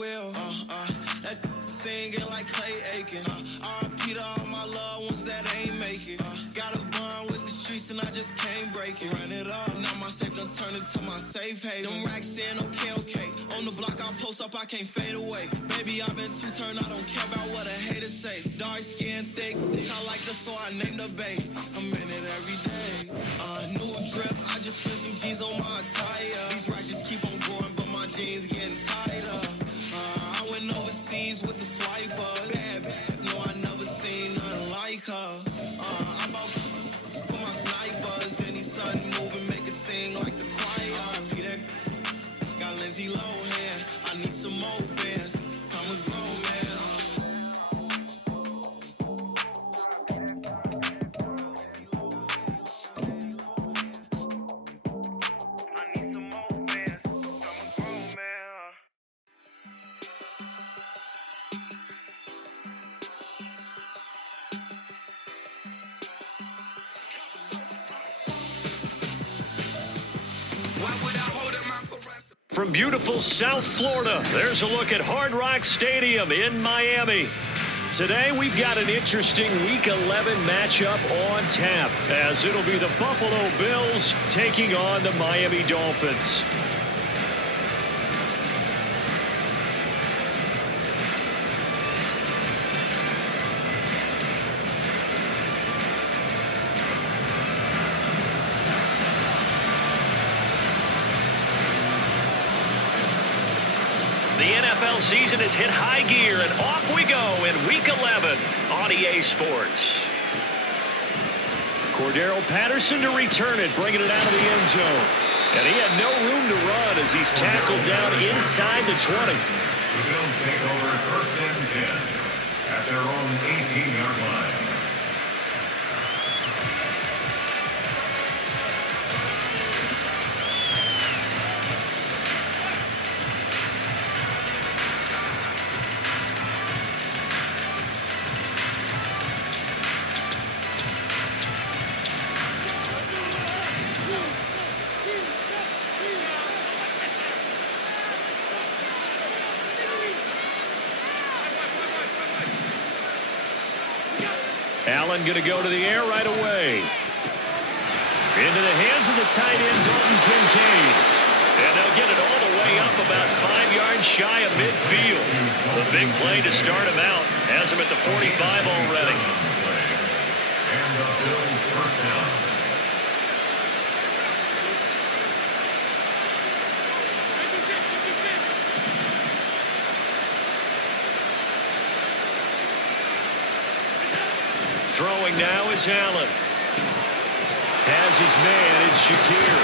will. That singing like Clay Aiken. R.I.P. to all my loved ones that ain't make it. Got a bond with the streets and I just can't break it. Run it up, now my safe done turned into my safe haven. Them racks in, okay. On the block I post up, I can't fade away. Baby, I've been too turned, I don't care about what a hater say. Dark skin, thick, I like the so I named the bay. I'm in it every day. New drip, I just spent some G's on my attire. These racks just keep on growing, but my jeans getting tighter. I went overseas with the swiper. Bad, no, I never seen nothing like her. I bought for my snipers. Any sudden move and make it sing like the choir. Peter got Lindsay Lohan. I need some more bands. I'm a grown man. From beautiful South Florida, there's a look at Hard Rock Stadium in Miami. Today, we've got an interesting Week 11 matchup on tap, as it'll be the Buffalo Bills taking on the Miami Dolphins. The NFL season has hit high gear, and off we go in Week 11 on EA Sports. Cordero Patterson to return it, bringing it out of the end zone. And he had no room to run as he's tackled down inside the 20. The Bills take over first and 10 at their own 18-yard line. Allen going to go to the air right away. Into the hands of the tight end, Dalton Kincaid. And they'll get it all the way up about 5 yards shy of midfield. The big play to start him out. Has him at the 45 already. And the Bills first down. Throwing now is Allen. Has his man, it's Shakir.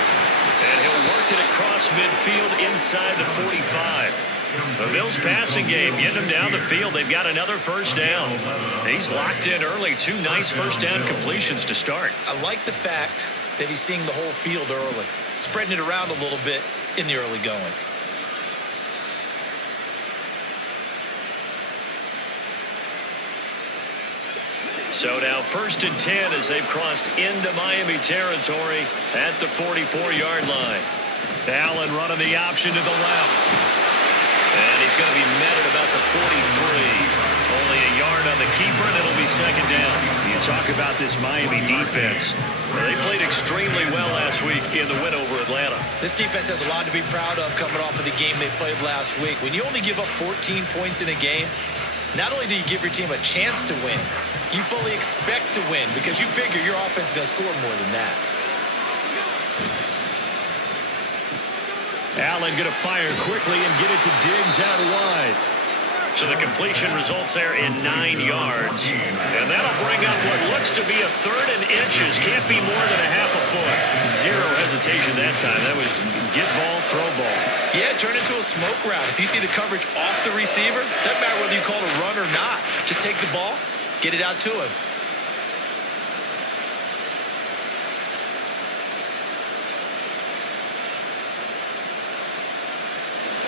And he'll work it across midfield inside the 45. The Bills passing game, getting him down the field. They've got another first down. He's locked in early. 2 nice first down completions to start. I like the fact that he's seeing the whole field early, spreading it around a little bit in the early going. So now 1st and 10 as they've crossed into Miami territory at the 44-yard line. Allen running the option to the left. And he's going to be met at about the 43. Only a yard on the keeper, and it'll be second down. You talk about this Miami defense. Well, they played extremely well last week in the win over Atlanta. This defense has a lot to be proud of coming off of the game they played last week. When you only give up 14 points in a game, not only do you give your team a chance to win, you fully expect to win because you figure your offense is going to score more than that. Allen going to fire quickly and get it to Diggs out wide. So the completion results there in 9 yards. And that'll bring up what looks to be a 3rd and inches. Can't be more than a half a foot. Zero hesitation that time. That was get ball, throw ball. Yeah, turn into a smoke route. If you see the coverage off the receiver, doesn't matter whether you call it a run or not. Just take the ball, get it out to him.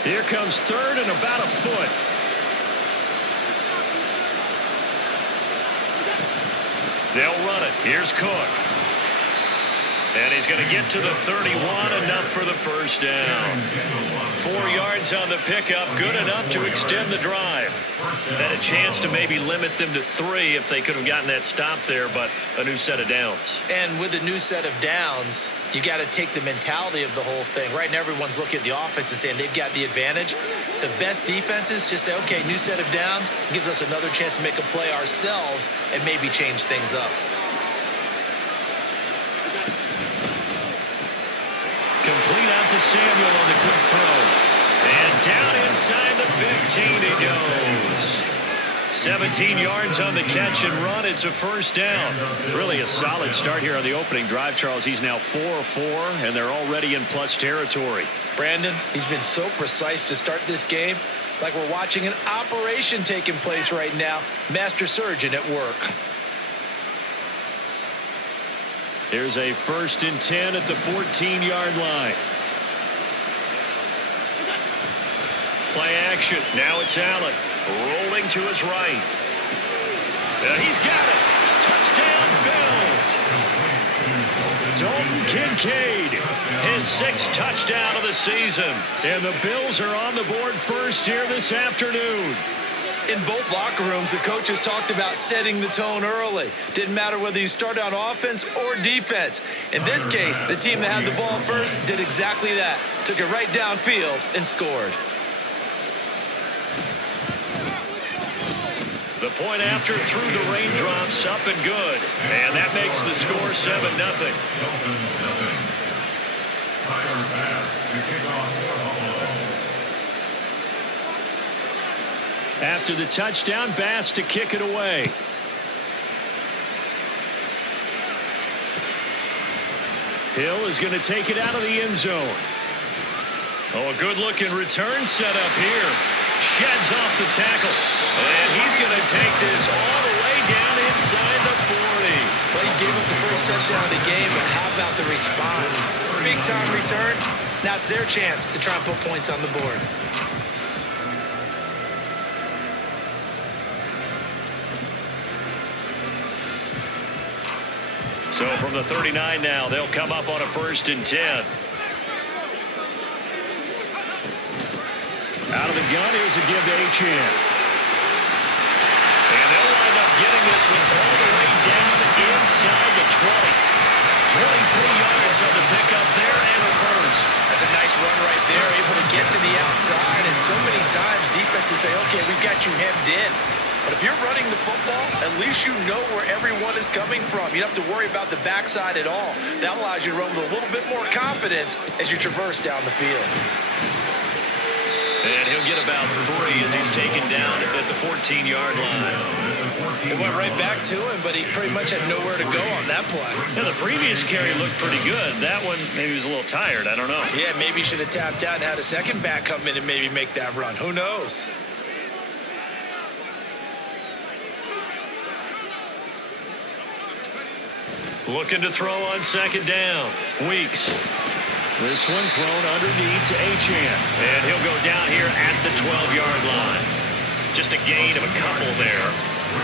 Here comes 3rd and about a foot. They'll run it. Here's Cook. And he's going to get to the 31, enough for the first down. 4 yards on the pickup, good enough to extend the drive. Had a chance to maybe limit them to 3 if they could have gotten that stop there, but a new set of downs. And with a new set of downs, you got to take the mentality of the whole thing. Right now, everyone's looking at the offense and saying they've got the advantage. The best defenses just say, okay, new set of downs, gives us another chance to make a play ourselves and maybe change things up. Complete out to Samuel on the quick throw. And down inside the 15 he goes. 17 yards on the catch and run. It's a first down. Really a solid start here on the opening drive, Charles. He's now 4 of 4, and they're already in plus territory. Brandon, he's been so precise to start this game, like we're watching an operation taking place right now. Master surgeon at work. Here's a 1st and 10 at the 14-yard line. Play action. Now it's Allen. Rolling to his right. He's got it. Touchdown, Bills. Dalton Kincaid, his 6th touchdown of the season. And the Bills are on the board first here this afternoon. In both locker rooms, the coaches talked about setting the tone early. Didn't matter whether you started on offense or defense. In this case, the team that had the ball first did exactly that. Took it right downfield and scored. The point after through the raindrops, up and good. And that makes the score 7-0. Dolphins 0. Tyler Bass to kick off for Buffalo. After the touchdown, Bass to kick it away. Hill is going to take it out of the end zone. Oh, a good-looking return set up here. Sheds off the tackle. And he's going to take this all the way down inside the 40. Well, he gave up the first touchdown of the game, but how about the response? Big-time return. Now it's their chance to try and put points on the board. So from the 39 now, they'll come up on a 1st and 10. Out of the gun, here's a give to Achane. And they'll wind up getting this one all the way down inside the 20. 23 yards on the pickup there and a first. That's a nice run right there, able to get to the outside. And so many times defenses say, okay, we've got you hemmed in. But if you're running the football, at least you know where everyone is coming from. You don't have to worry about the backside at all. That allows you to run with a little bit more confidence as you traverse down the field. And he'll get about 3 as he's taken down at the 14-yard line. It went right back to him, but he pretty much had nowhere to go on that play. Yeah, the previous carry looked pretty good. That one, maybe he was a little tired. I don't know. Yeah, maybe he should have tapped out and had a second back come in and maybe make that run. Who knows? Looking to throw on 2nd down. Weeks. This one thrown underneath to Achane. And he'll go down here at the 12-yard line. Just a gain of a couple there.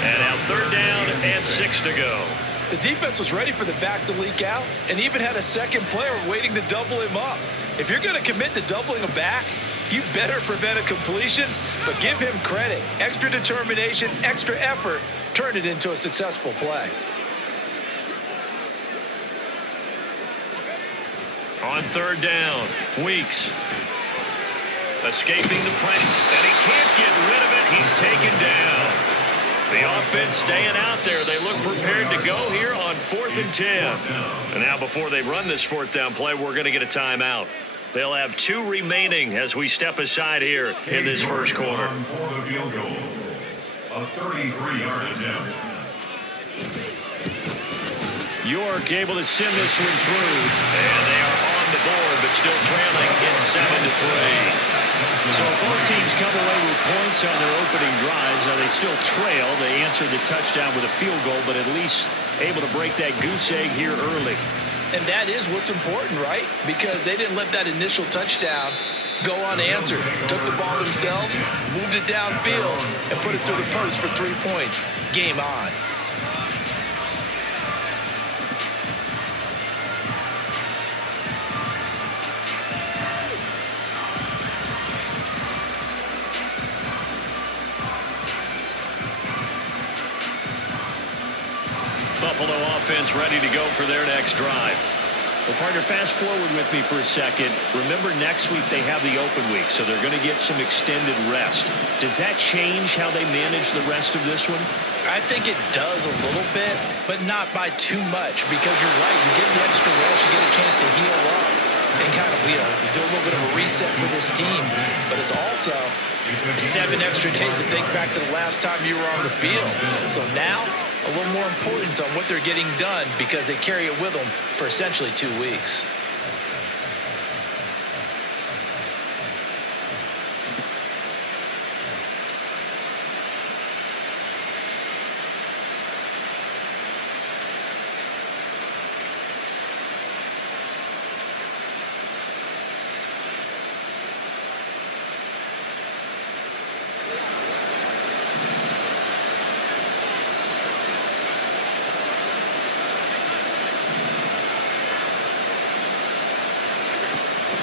And now 3rd down and 6 to go. The defense was ready for the back to leak out and even had a second player waiting to double him up. If you're going to commit to doubling a back, you better prevent a completion, but give him credit. Extra determination, extra effort, turn it into a successful play. On 3rd down, Weeks. Escaping the pressure, and he can't get rid of it. He's taken down. The offense staying out there. They look prepared to go here on 4th and 10. And now before they run this 4th down play, we're going to get a timeout. They'll have 2 remaining as we step aside here in this first quarter. For the field goal, a 33-yard attempt. York able to send this one through, and they are on the board, but still trailing. It's 7-3. So both teams come away with points on their opening drives. Now they still trail. They answered the touchdown with a field goal, but at least able to break that goose egg here early. And that is what's important, right? Because they didn't let that initial touchdown go unanswered. Took the ball themselves, moved it downfield, and put it through the post for 3 points. Game on. Buffalo offense ready to go for their next drive. Well, partner, fast forward with me for a second. Remember, next week they have the open week, so they're going to get some extended rest. Does that change how they manage the rest of this one? I think it does a little bit, but not by too much, because you're right. You get the extra rest, you get a chance to heal up and kind of, do a little bit of a reset for this team. But it's also 7 extra days to think back to the last time you were on the field. So now, a little more importance on what they're getting done because they carry it with them for essentially 2 weeks.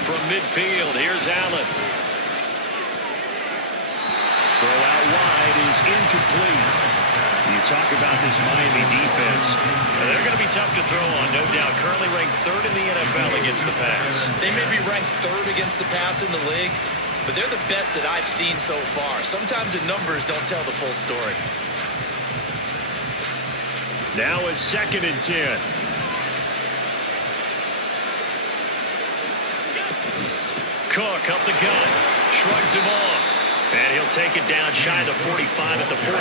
From midfield, here's Allen. Throw out wide is incomplete. You talk about this Miami defense. They're going to be tough to throw on, no doubt. Currently ranked 3rd in the NFL against the pass. They may be ranked 3rd against the pass in the league, but they're the best that I've seen so far. Sometimes the numbers don't tell the full story. Now a 2nd and 10. Cook up the gut, shrugs him off, and he'll take it down shy of the 45 at the 46.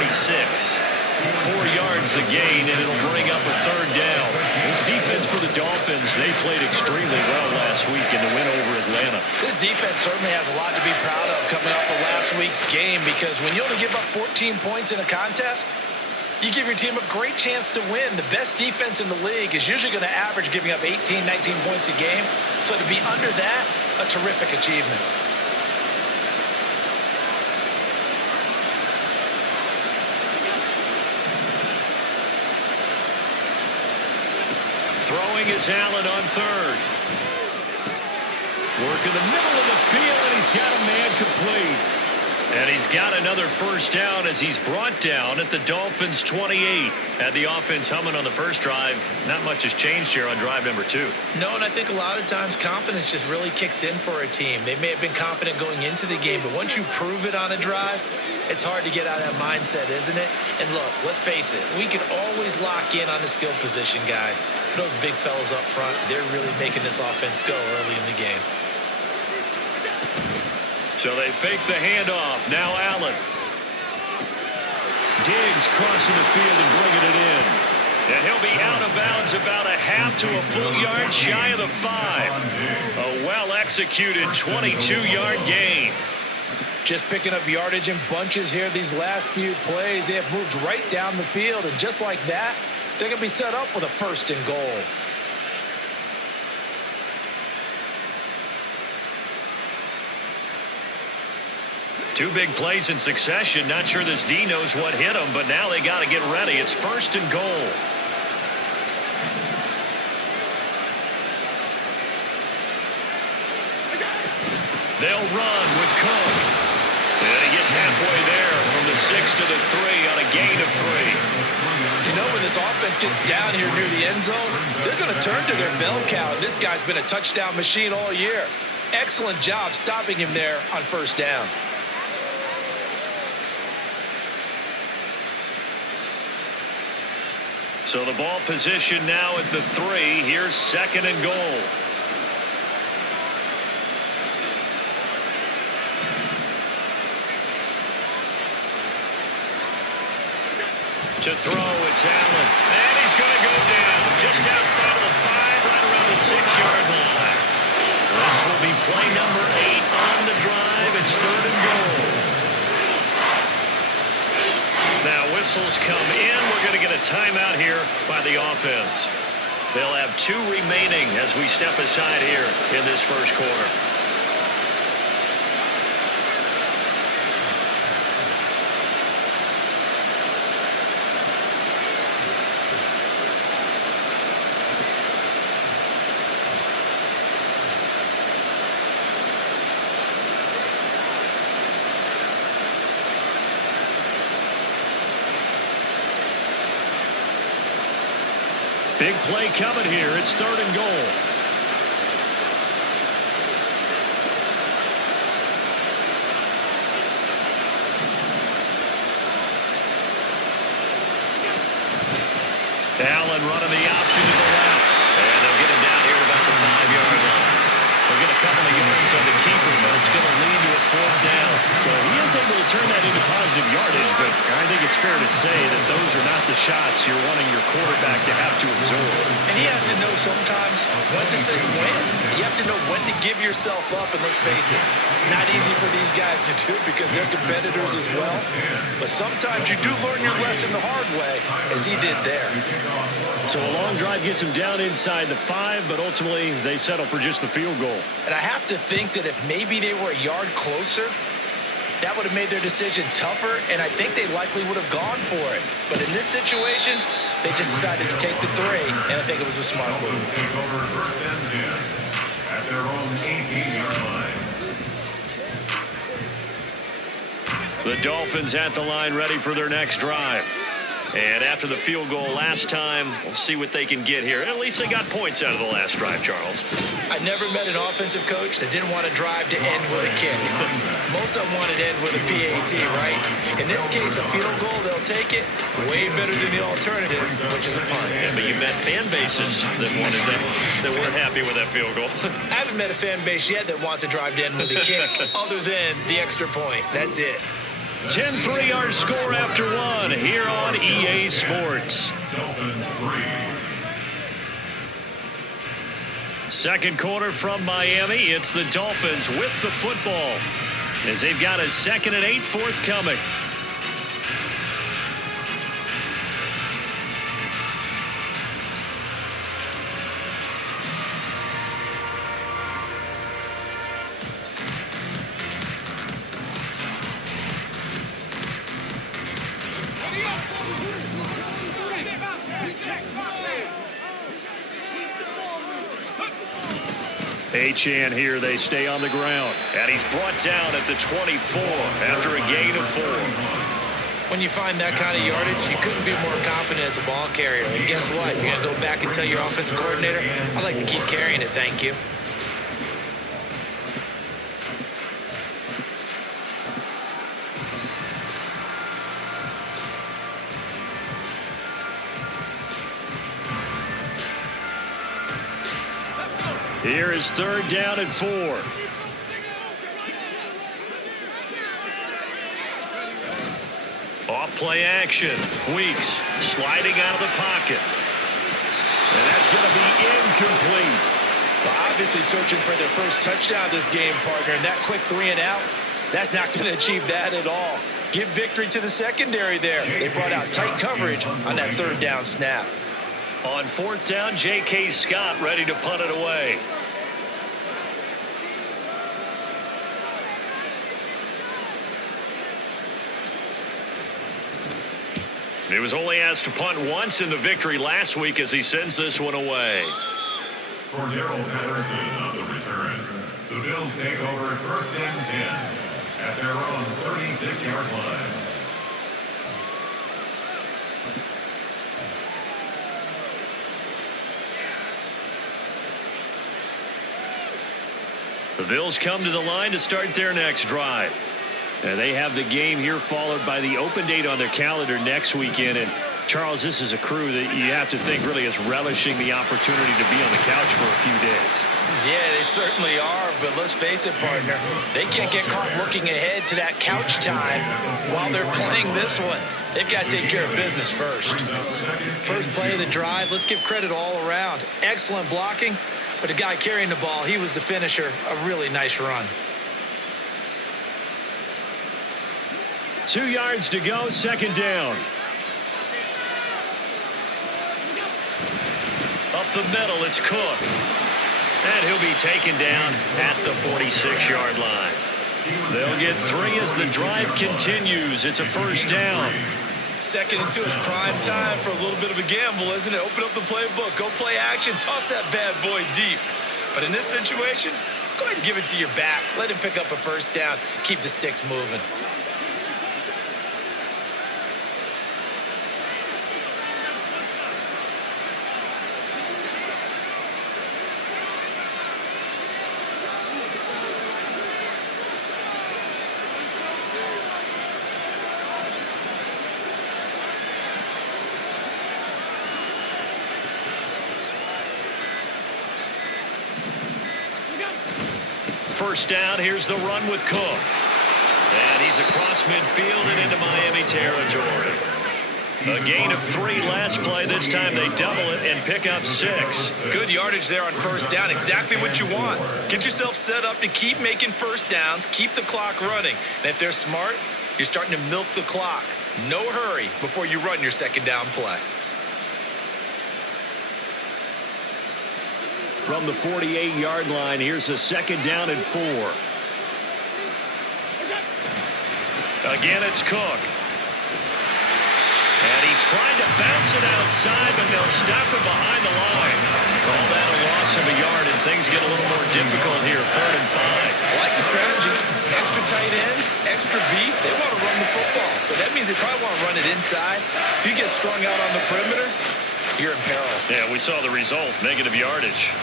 4 yards the gain, and it'll bring up a 3rd down. This defense for the Dolphins, they played extremely well last week in the win over Atlanta. This defense certainly has a lot to be proud of coming off of last week's game, because when you only give up 14 points in a contest, you give your team a great chance to win. The best defense in the league is usually going to average giving up 18, 19 points a game. So to be under that, a terrific achievement. Throwing is Allen on 3rd. Work in the middle of the field, and he's got a man complete. And he's got another 1st down as he's brought down at the Dolphins' 28. Had the offense humming on the first drive. Not much has changed here on drive number 2. No, and I think a lot of times confidence just really kicks in for a team. They may have been confident going into the game, but once you prove it on a drive, it's hard to get out of that mindset, isn't it? And look, let's face it, we can always lock in on the skill position, guys. But those big fellas up front, they're really making this offense go early in the game. So they fake the handoff. Now Allen. Diggs crossing the field and bringing it in. And he'll be out of bounds about a half to a full yard shy of the 5. A well-executed 22-yard gain. Just picking up yardage in bunches here these last few plays. They have moved right down the field, and just like that, they're going to be set up with a 1st and goal. Two big plays in succession. Not sure this D knows what hit him, but now they got to get ready. It's 1st and goal. They'll run with Cook. And he gets halfway there from the 6 to the 3 on a gain of 3. You know, when this offense gets down here near the end zone, they're going to turn to their bell cow. This guy's been a touchdown machine all year. Excellent job stopping him there on 1st down. So the ball position now at the 3. Here's 2nd and goal. To throw, it's Allen. And he's going to go down just outside of the 5, right around the 6-yard line. This will be play number 8 on the drive. It's 3rd and goal. Now whistles come in. We're going to get a timeout here by the offense. They'll have 2 remaining as we step aside here in this first quarter. Big play coming here. It's 3rd and goal. Allen running the option to the left. And they'll get him down here at about the 5-yard line. They'll get a couple of yards on the keeper, but it's going to lead to a 4th down. So he is able to turn that into positive yardage, but I think it's fair to say that those are not the shots you're wanting your quarterback to have to absorb. And he has to know sometimes when to say when. You have to know when to give yourself up, and let's face it, not easy for these guys to do because they're competitors as well. But sometimes you do learn your lesson the hard way, as he did there. So a long drive gets him down inside the 5, but ultimately they settle for just the field goal. And I have to think that if maybe they were a yard closer, that would have made their decision tougher, and I think they likely would have gone for it. But in this situation, they just decided to take the 3, and I think it was a smart move. Take over 1st and 10 at their own 18-yard line. The Dolphins at the line ready for their next drive. And after the field goal last time, we'll see what they can get here. At least they got points out of the last drive, Charles. I never met an offensive coach that didn't want to drive to end with a kick. Most of them wanted to end with a PAT, right? In this case, a field goal, they'll take it. Way better than the alternative, which is a punt. Yeah, but you met fan bases that wanted that weren't happy with that field goal. I haven't met a fan base yet that wants to drive to end with a kick, other than the extra point. That's it. 10-3 our score after 1 here on EA Sports. Dolphins 3. Second quarter from Miami. It's the Dolphins with the football as they've got a 2nd and 8 forthcoming. Achane here, they stay on the ground. And he's brought down at the 24 after a gain of 4. When you find that kind of yardage, you couldn't be more confident as a ball carrier. And guess what? You're going to go back and tell your offensive coordinator, I'd like to keep carrying it, thank you. Here is 3rd down and 4. Off play action. Weeks sliding out of the pocket. And that's going to be incomplete. Well, obviously searching for their first touchdown this game, partner. And that quick 3 and out, that's not going to achieve that at all. Give victory to the secondary there. They brought out tight coverage on that 3rd down snap. On 4th down, J.K. Scott ready to punt it away. He was only asked to punt once in the victory last week as he sends this one away. For Darrell Patterson on the return, the Bills take over 1st and 10 at their own 36-yard line. The Bills come to the line to start their next drive. And they have the game here followed by the open date on their calendar next weekend. And Charles, this is a crew that you have to think really is relishing the opportunity to be on the couch for a few days. Yeah, they certainly are, but let's face it, partner. They can't get caught looking ahead to that couch time while they're playing this one. They've got to take care of business first. First play of the drive, let's give credit all around. Excellent blocking, but the guy carrying the ball, he was the finisher. A really nice run. 2 yards to go, 2nd down. Up the middle, it's Cook. And he'll be taken down at the 46-yard line. They'll get 3 as the drive continues. It's a 1st down. 2nd and 2 is prime time for a little bit of a gamble, isn't it? Open up the playbook, go play action, toss that bad boy deep. But in this situation, go ahead and give it to your back. Let him pick up a 1st down, keep the sticks moving. first down. Here's the run with Cook. And he's across midfield and into Miami territory. A gain of 3 last play. This time they double it and pick up 6. Good yardage there on first down. Exactly what you want. Get yourself set up to keep making first downs, keep the clock running. And if they're smart, you're starting to milk the clock. No hurry before you run your second down play. From the 48-yard line, here's a second down and 4. Again, it's Cook. And he tried to bounce it outside, but they'll stop him behind the line. Call that a loss of a yard, and things get a little more difficult here. 3rd and 5. I like the strategy. Extra tight ends, extra beef. They want to run the football, but that means they probably want to run it inside. If you get strung out on the perimeter, you're in peril. Yeah, we saw the result, negative yardage.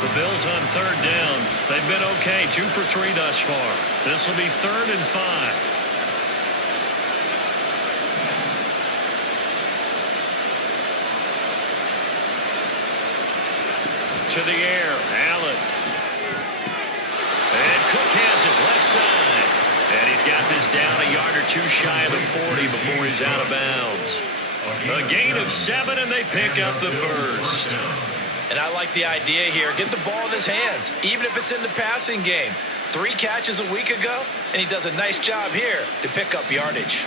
The Bills on 3rd down. They've been okay, 2 for 3 thus far. This will be 3rd and 5. To the air, Allen. And Cook has it left side. And he's got this down a yard or 2 shy of the 40 before he's out of bounds. A gain of 7, and they pick up the first. And I like the idea here. Get the ball in his hands, even if it's in the passing game. 3 catches a week ago, and he does a nice job here to pick up yardage.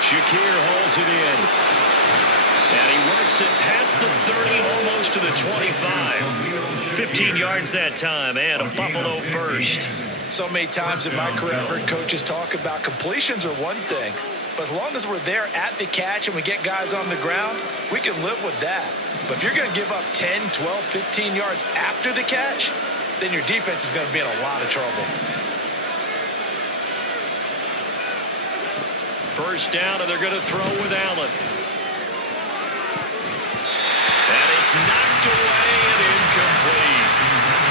Shakir holds it in. And he works it past the 30, almost to the 25. 15 yards that time, and a Buffalo first. So many times in my career, I've heard coaches talk about completions are one thing, but as long as we're there at the catch and we get guys on the ground, we can live with that. But if you're going to give up 10, 12, 15 yards after the catch, then your defense is going to be in a lot of trouble. First down, and they're going to throw with Allen. And it's knocked away and incomplete.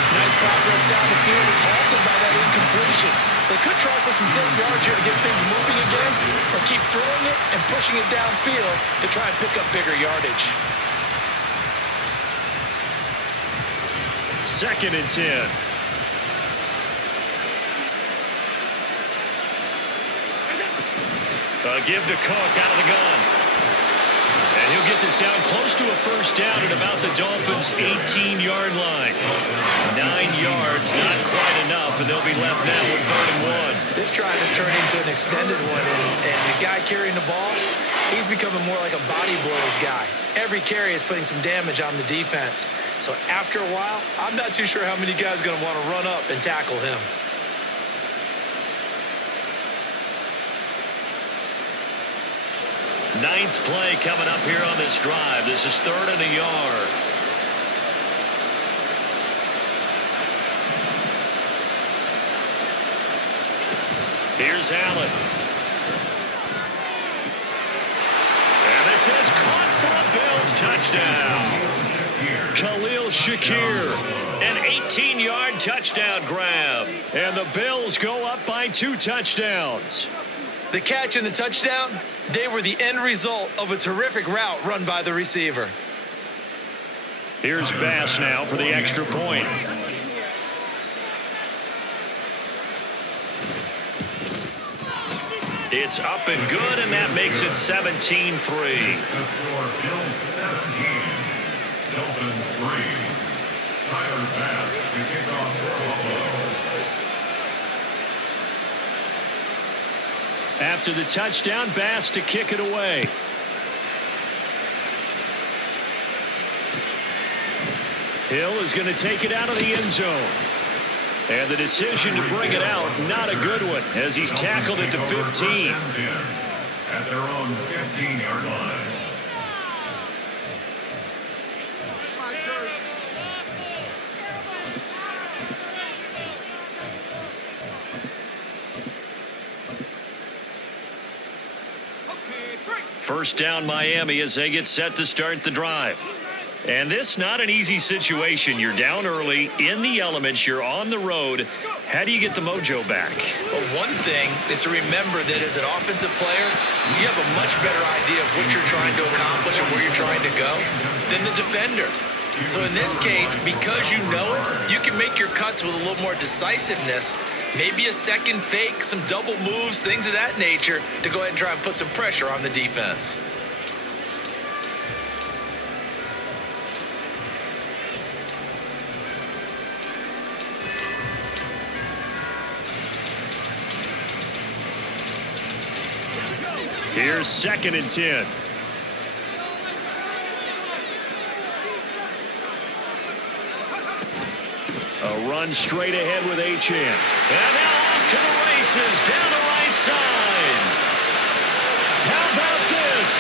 Nice progress down the field is halted by that incompletion. They could try for some safe yards here to get things moving again, or keep throwing it and pushing it downfield to try and pick up bigger yardage. 2nd and 10. Give to Cook out of the gun. And he'll get this down close to a first down at about the Dolphins' 18-yard line. 9 yards, not quite enough, and they'll be left now with 3rd and 1. This drive has turned into an extended one, and the guy carrying the ball, he's becoming more like a body blows guy. Every carry is putting some damage on the defense. So after a while, I'm not too sure how many guys are going to want to run up and tackle him. Ninth play coming up here on this drive. This is 3rd and a yard. Here's Allen. And this is caught for a Bills touchdown. Khalil Shakir, an 18-yard touchdown grab. And the Bills go up by 2 touchdowns. The catch and the touchdown, they were the end result of a terrific route run by the receiver. Here's Bass now for the extra point. It's up and good, and that makes it 17-3. Bills 17, Dolphins 3. Tyler Bass to kick off for Buffalo. After the touchdown, Bass to kick it away. Hill is going to take it out of the end zone. And the decision to bring it out, not a good one, as he's tackled at the 15. At their own 15-yard line. First down Miami as they get set to start the drive. And this not an easy situation. You're down early, in the elements, you're on the road. How do you get the mojo back? Well, one thing is to remember that as an offensive player, you have a much better idea of what you're trying to accomplish and where you're trying to go than the defender. So in this case, because you know it, you can make your cuts with a little more decisiveness, maybe a second fake, some double moves, things of that nature, to go ahead and try and put some pressure on the defense. Here's 2nd and 10. A run straight ahead with Achane. And now off to the races down the right side. How about this?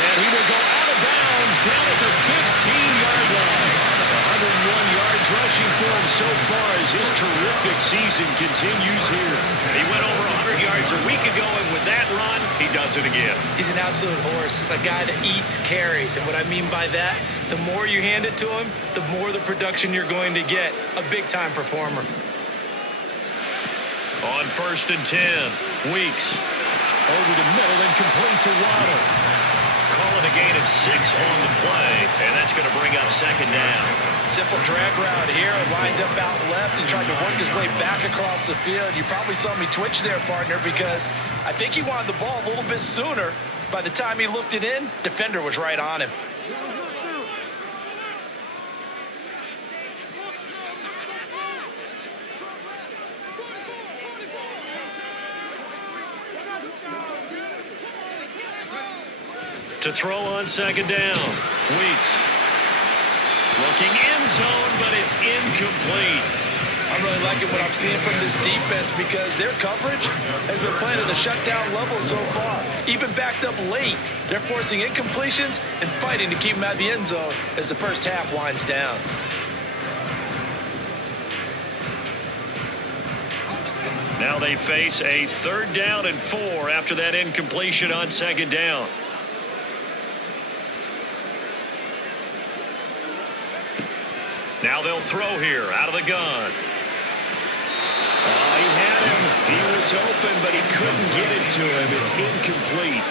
And he will go out of bounds down at the 15-yard line. 101 yards rushing for him so far as his terrific season continues here. He went over 100 yards a week ago, and with that run, he does it again. He's an absolute horse, a guy that eats carries. And what I mean by that, the more you hand it to him, the more the production you're going to get. A big-time performer. On 1st and 10, Weeks over the middle and complete to Waddle. Calling a gain of 6 on the play, and that's going to bring up 2nd down. Simple drag route here, lined up out left and tried to work his way back across the field. You probably saw me twitch there, partner, because I think he wanted the ball a little bit sooner. By the time he looked it in, defender was right on him. To throw on 2nd down, Weeks. Looking end zone, but it's incomplete. I'm really liking what I'm seeing from this defense because their coverage has been playing at a shutdown level so far. Even backed up late, they're forcing incompletions and fighting to keep them out of the end zone as the first half winds down. Now they face a 3rd down and 4 after that incompletion on 2nd down. Now they'll throw here out of the gun. He had him. He was open, but he couldn't get it to him. It's incomplete.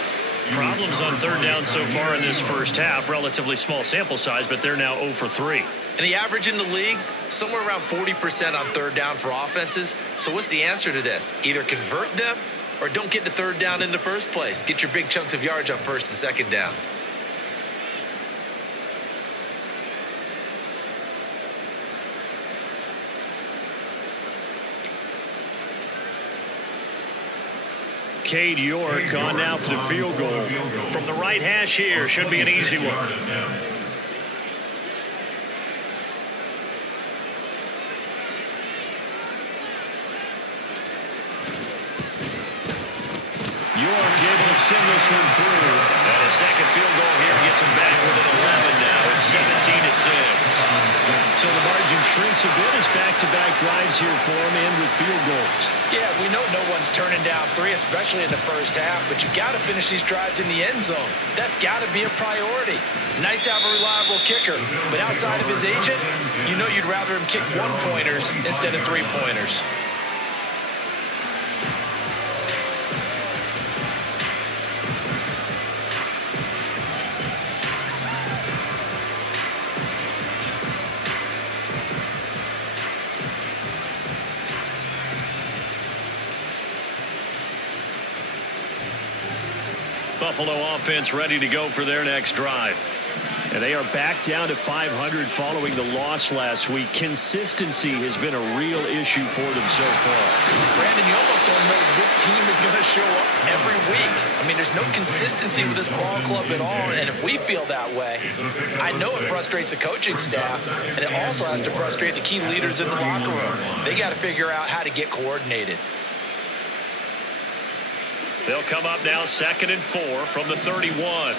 Problems on 3rd down so far in this first half. Relatively small sample size, but they're now 0 for 3. And the average in the league, somewhere around 40% on 3rd down for offenses. So what's the answer to this? Either convert them or don't get the 3rd down in the first place. Get your big chunks of yards on 1st and 2nd down. Cade York on now for the field goal. From the right hash here, should be an easy one. York able to send this one through. And a second field goal here gets him back within 11 now. It's 17-6. So the margin shrinks a bit as back-to-back drives here for him and with field goals. Yeah, we know no one's turning down 3, especially in the first half, but you've got to finish these drives in the end zone. That's got to be a priority. Nice to have a reliable kicker, but outside of his agent, you know you'd rather him kick 1-pointers instead of 3-pointers. Buffalo offense ready to go for their next drive. And they are back down to 500 following the loss last week. Consistency has been a real issue for them so far. Brandon, you almost don't know what team is going to show up every week. I mean, there's no consistency with this ball club at all, and if we feel that way, I know it frustrates the coaching staff, and it also has to frustrate the key leaders in the locker room. They got to figure out how to get coordinated. They'll come up now 2nd and 4 from the 31.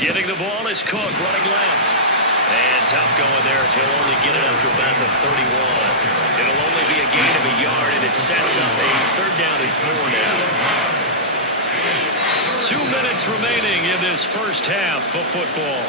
Getting the ball is Cook running left. And tough going there as he'll only get it up to about the 31. It'll only be a gain of a yard, and it sets up a 3rd down and 4 now. 2 minutes remaining in this first half of football.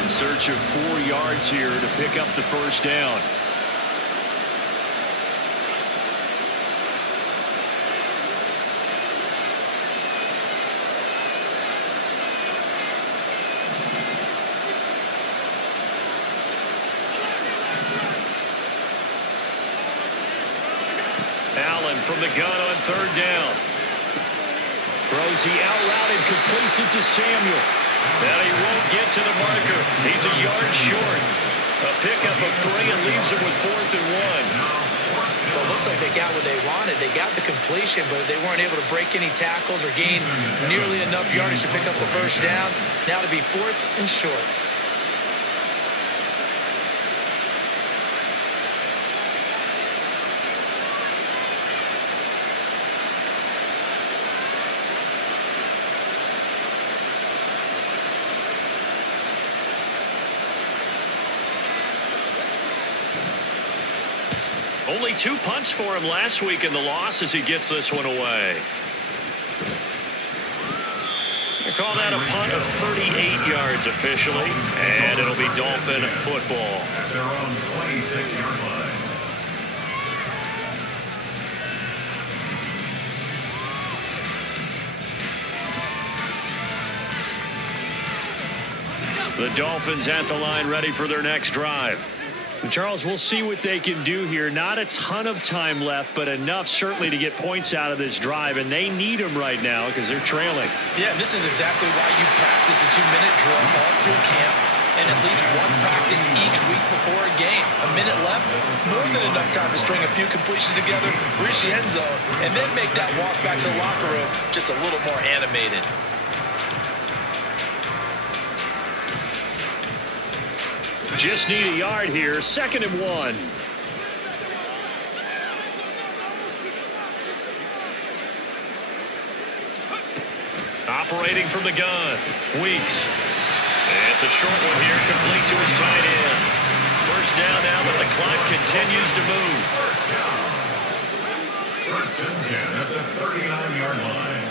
In search of 4 yards here to pick up the first down. Allen from the gun on 3rd down. Throws the out route and completes it to Samuel. And he won't get to the marker. He's a yard short. A pickup of 3 and leaves him with 4th and 1. Well, it looks like they got what they wanted. They got the completion, but they weren't able to break any tackles or gain nearly enough yardage to pick up the first down. Now to be 4th and short. Only 2 punts for him last week in the loss as he gets this one away. They call that a punt of 38 yards officially, and it'll be Dolphin football. At their own 26-yard line. The Dolphins at the line ready for their next drive. And Charles, we'll see what they can do here. Not a ton of time left, but enough certainly to get points out of this drive, and they need them right now because they're trailing. Yeah, this is exactly why you practice a 2-minute drill all through camp and at least 1 practice each week before a game. A minute left, more than enough time to string a few completions together, reach the end zone, and then make that walk back to the locker room just a little more animated. Just need a yard here. 2nd and 1. Operating from the gun. Weeks. It's a short one here, complete to his tight end. First down now, but the clock continues to move. First and 10 at the 39-yard line.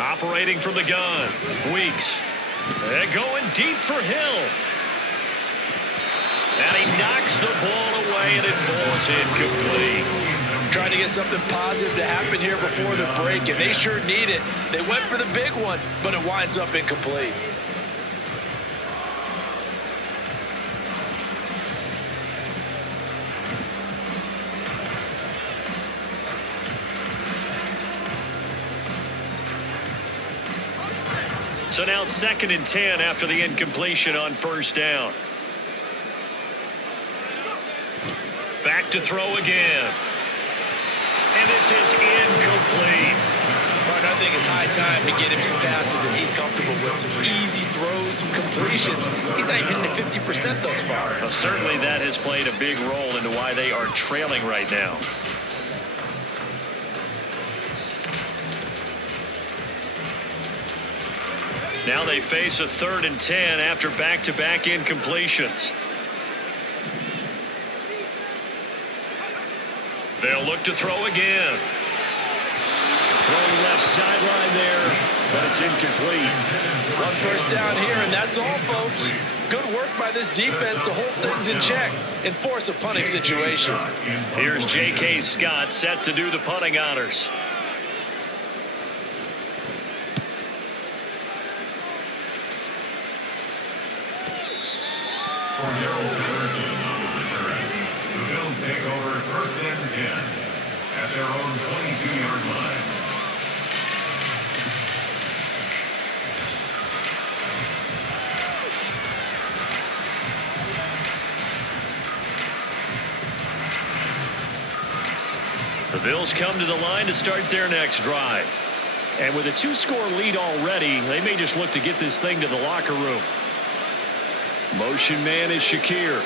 Operating from the gun. Weeks. They're going deep for Hill. And he knocks the ball away, and it falls incomplete. Trying to get something positive to happen here before the break, and they sure need it. They went for the big one, but it winds up incomplete. So now 2nd and 10 after the incompletion on first down. Back to throw again. And this is incomplete. Martin, I think it's high time to get him some passes that he's comfortable with. Some easy throws, some completions. He's not even hitting the 50% thus far. Well, certainly that has played a big role into why they are trailing right now. Now they face a 3rd and 10 after back-to-back incompletions. They'll look to throw again. Throw left sideline there, but it's incomplete. 1 first down here, and that's all, folks. Good work by this defense to hold things in check and force a punting situation. Here's J.K. Scott set to do the punting honors. The Bills take over 1st and 10 at their own 22-yard line. The Bills come to the line to start their next drive. And with a 2-score lead already, they may just look to get this thing to the locker room. Motion man is Shakir.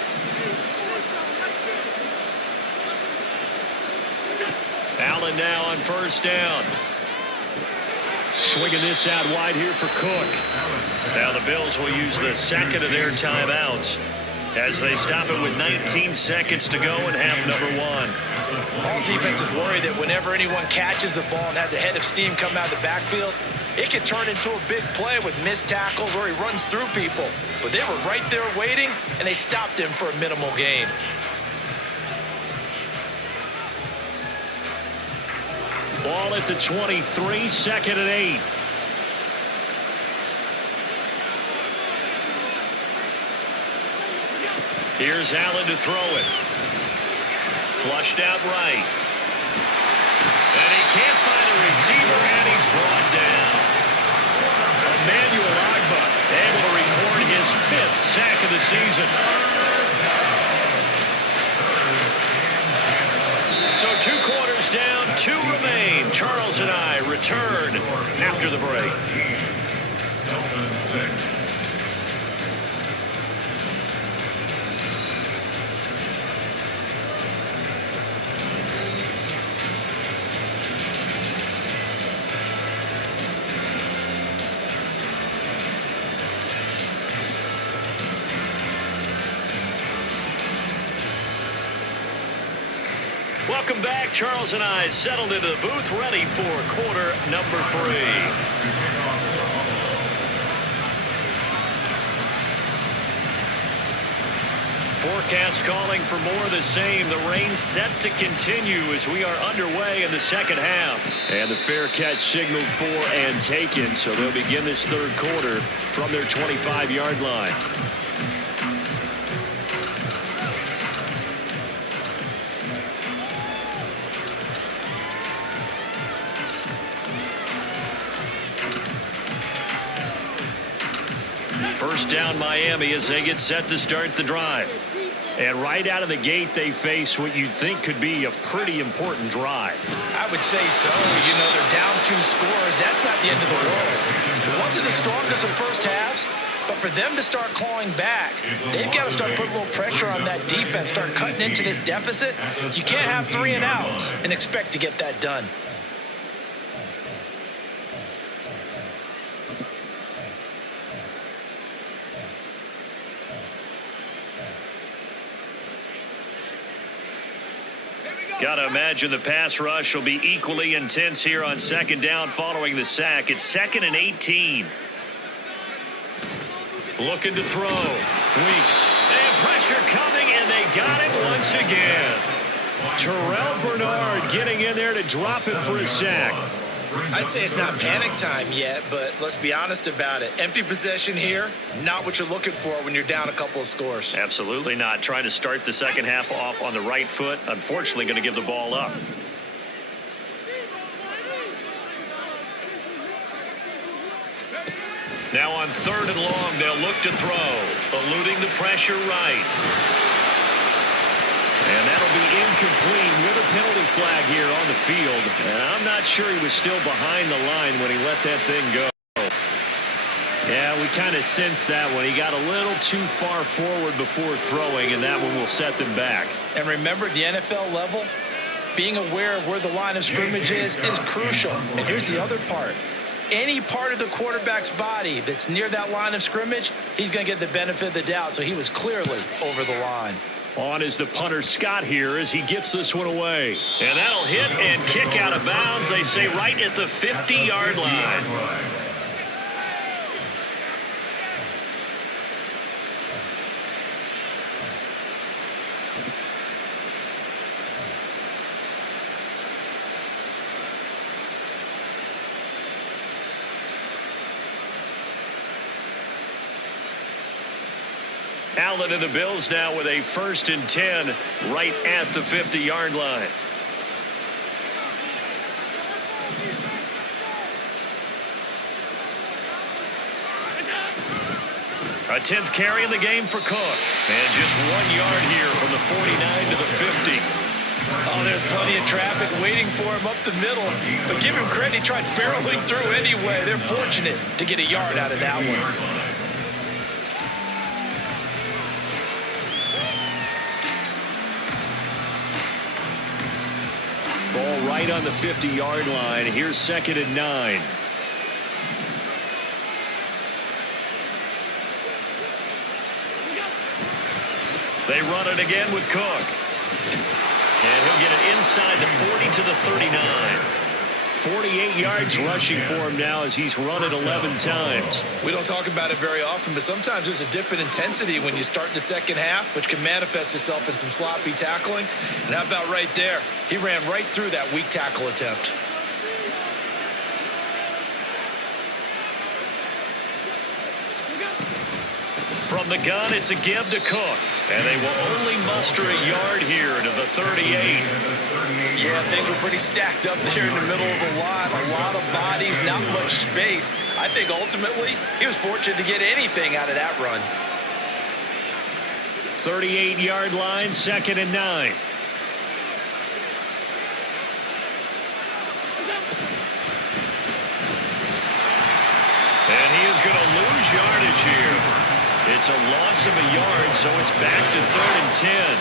Allen now on first down. Swinging this out wide here for Cook. Now the Bills will use the second of their timeouts as they stop it with 19 seconds to go in half number one. All defenses worry that whenever anyone catches the ball and has a head of steam come out of the backfield, it can turn into a big play with missed tackles or he runs through people. But they were right there waiting, and they stopped him for a minimal gain. Ball at the 23, second and 8. Here's Allen to throw it. Flushed out right. And he can't find a receiver, and he's brought down. Emmanuel Agba able to record his 5th sack of the season. So 2 quarters down, 2 remain. Charles and I return after the break. Dolphins 6. Welcome back. Charles and I settled into the booth, ready for quarter number 3. Forecast calling for more of the same. The rain set to continue as we are underway in the second half. And the fair catch signaled for and taken, so they'll begin this third quarter from their 25-yard line. First down Miami as they get set to start the drive. And right out of the gate, they face what you'd think could be a pretty important drive. I would say so. You know, they're down 2 scores. That's not the end of the world. It wasn't the strongest of first halves, but for them to start clawing back, they've got to start putting a little pressure on that defense, start cutting into this deficit. You can't have 3 and outs and expect to get that done. Got to imagine the pass rush will be equally intense here on second down following the sack. It's 2nd and 18. Looking to throw. Weeks. And pressure coming, and they got it once again. Terrell Bernard getting in there to drop him for a sack. I'd say it's not panic time yet, but let's be honest about it. Empty possession here, not what you're looking for when you're down a couple of scores. Absolutely not. Trying to start the second half off on the right foot. Unfortunately, going to give the ball up. Now on 3rd and long, they'll look to throw. Eluding the pressure right. And that'll be incomplete with a penalty flag here on the field. And I'm not sure he was still behind the line when he let that thing go. Yeah, we kind of sensed that one. He got a little too far forward before throwing, and that one will set them back. And remember, the NFL level, being aware of where the line of scrimmage is crucial. And here's the other part. Any part of the quarterback's body that's near that line of scrimmage, he's going to get the benefit of the doubt. So he was clearly over the line. On is the punter Scott here as he gets this one away. And that'll hit and kick out of bounds. They say right at the 50-yard line. Allen and the Bills now with a 1st and 10 right at the 50-yard line. A 10th carry in the game for Cook. And just 1 yard here from the 49 to the 50. Oh, there's plenty of traffic waiting for him up the middle. But give him credit, he tried barreling through anyway. They're fortunate to get a yard out of that one. Ball right right on the 50-yard line. Here's 2nd and 9. They run it again with Cook. And he'll get it inside the 40 to the 39. 48 yards rushing for him now as he's run it 11 times. We don't talk about it very often, but sometimes there's a dip in intensity when you start the second half, which can manifest itself in some sloppy tackling. And how about right there? He ran right through that weak tackle attempt. From the gun, it's a give to Cook. And they will only muster a yard here to the 38. Yeah, things were pretty stacked up there in the middle of the line. A lot of bodies, not much space. I think ultimately he was fortunate to get anything out of that run. 38-yard line, 2nd and 9. And he is going to lose yardage here. It's a loss of a yard, so it's back to 3rd and 10.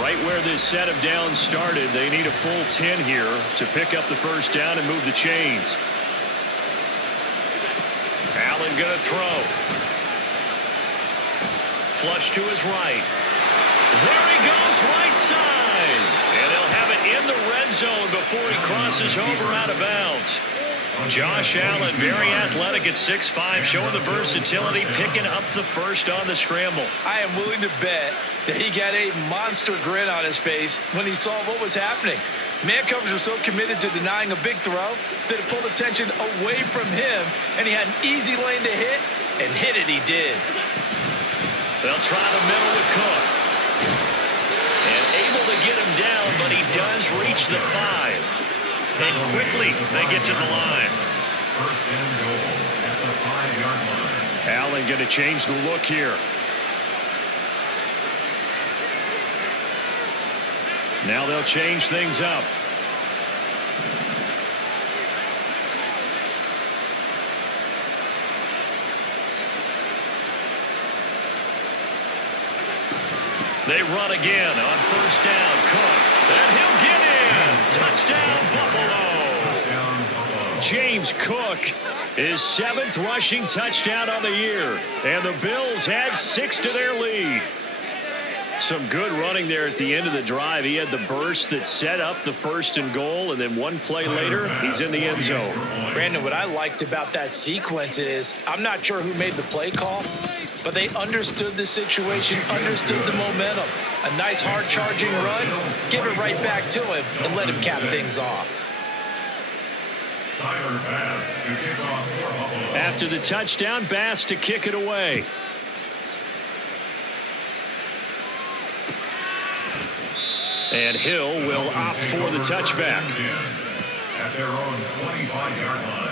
Right where this set of downs started, they need a full 10 here to pick up the first down and move the chains. Allen going to throw. Flush to his right. There he goes, right side. And they'll have it in the red zone before he crosses over out of bounds. Josh Allen, very athletic at 6'5", showing the versatility, picking up the first on the scramble. I am willing to bet that he got a monster grin on his face when he saw what was happening. Man coverage was so committed to denying a big throw that it pulled attention away from him, and he had an easy lane to hit, and hit it he did. They'll try the middle with Cook. And able to get him down, but he does reach the 5. And quickly they get to the line. First and goal at the 5-yard line. Allen going to change the look here. Now they'll change things up. They run again on first down. Cook. And he'll get in. Touchdown, Buffalo. James Cook, his 7th rushing touchdown on the year. And the Bills add 6 to their lead. Some good running there at the end of the drive. He had the burst that set up the 1st and goal, and then one play later, he's in the end zone. Brandon, what I liked about that sequence is I'm not sure who made the play call, but they understood the situation, understood the momentum. A nice hard-charging run, give it right back to him, and let him cap things off. After the touchdown, Bass to kick it away. And Hill will opt for the touchback. At their own 25-yard line.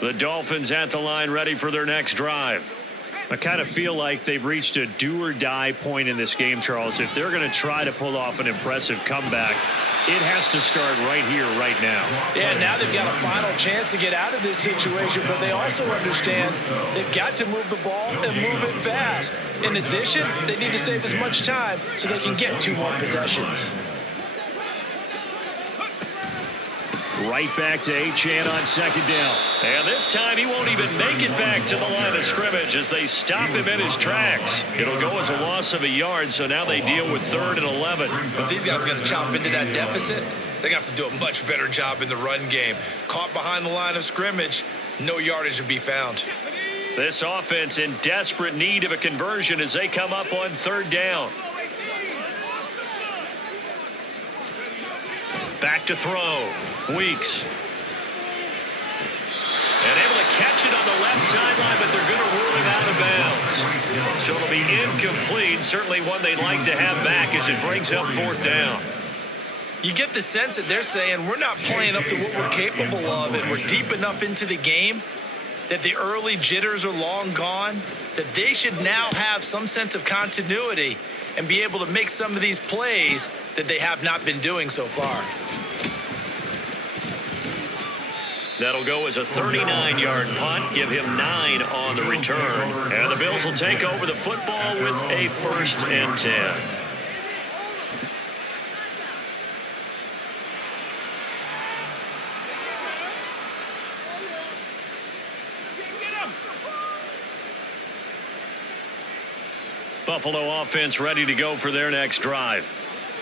The Dolphins at the line, ready for their next drive. I kind of feel like they've reached a do-or-die point in this game, Charles. If they're going to try to pull off an impressive comeback, it has to start right here, right now. Yeah, now they've got a final chance to get out of this situation, but they also understand they've got to move the ball and move it fast. In addition, they need to save as much time so they can get 2 more possessions. Right back to Achane on 2nd down. And this time he won't even make it back to the line of scrimmage as they stop him in his tracks. It'll go as a loss of a yard, so now they deal with 3rd and 11. But these guys are going to chop into that deficit. They're going to have to do a much better job in the run game. Caught behind the line of scrimmage, no yardage to be found. This offense in desperate need of a conversion as they come up on 3rd down. Back to throw. Weeks. And able to catch it on the left sideline, but they're going to rule him out of bounds. So it'll be incomplete. Certainly one they'd like to have back as it brings up 4th down. You get the sense that they're saying we're not playing up to what we're capable of, and we're deep enough into the game that the early jitters are long gone, that they should now have some sense of continuity and be able to make some of these plays that they have not been doing so far. That'll go as a 39-yard punt, give him 9 on the return. And the Bills will take over the football with a 1st and 10. Buffalo offense ready to go for their next drive.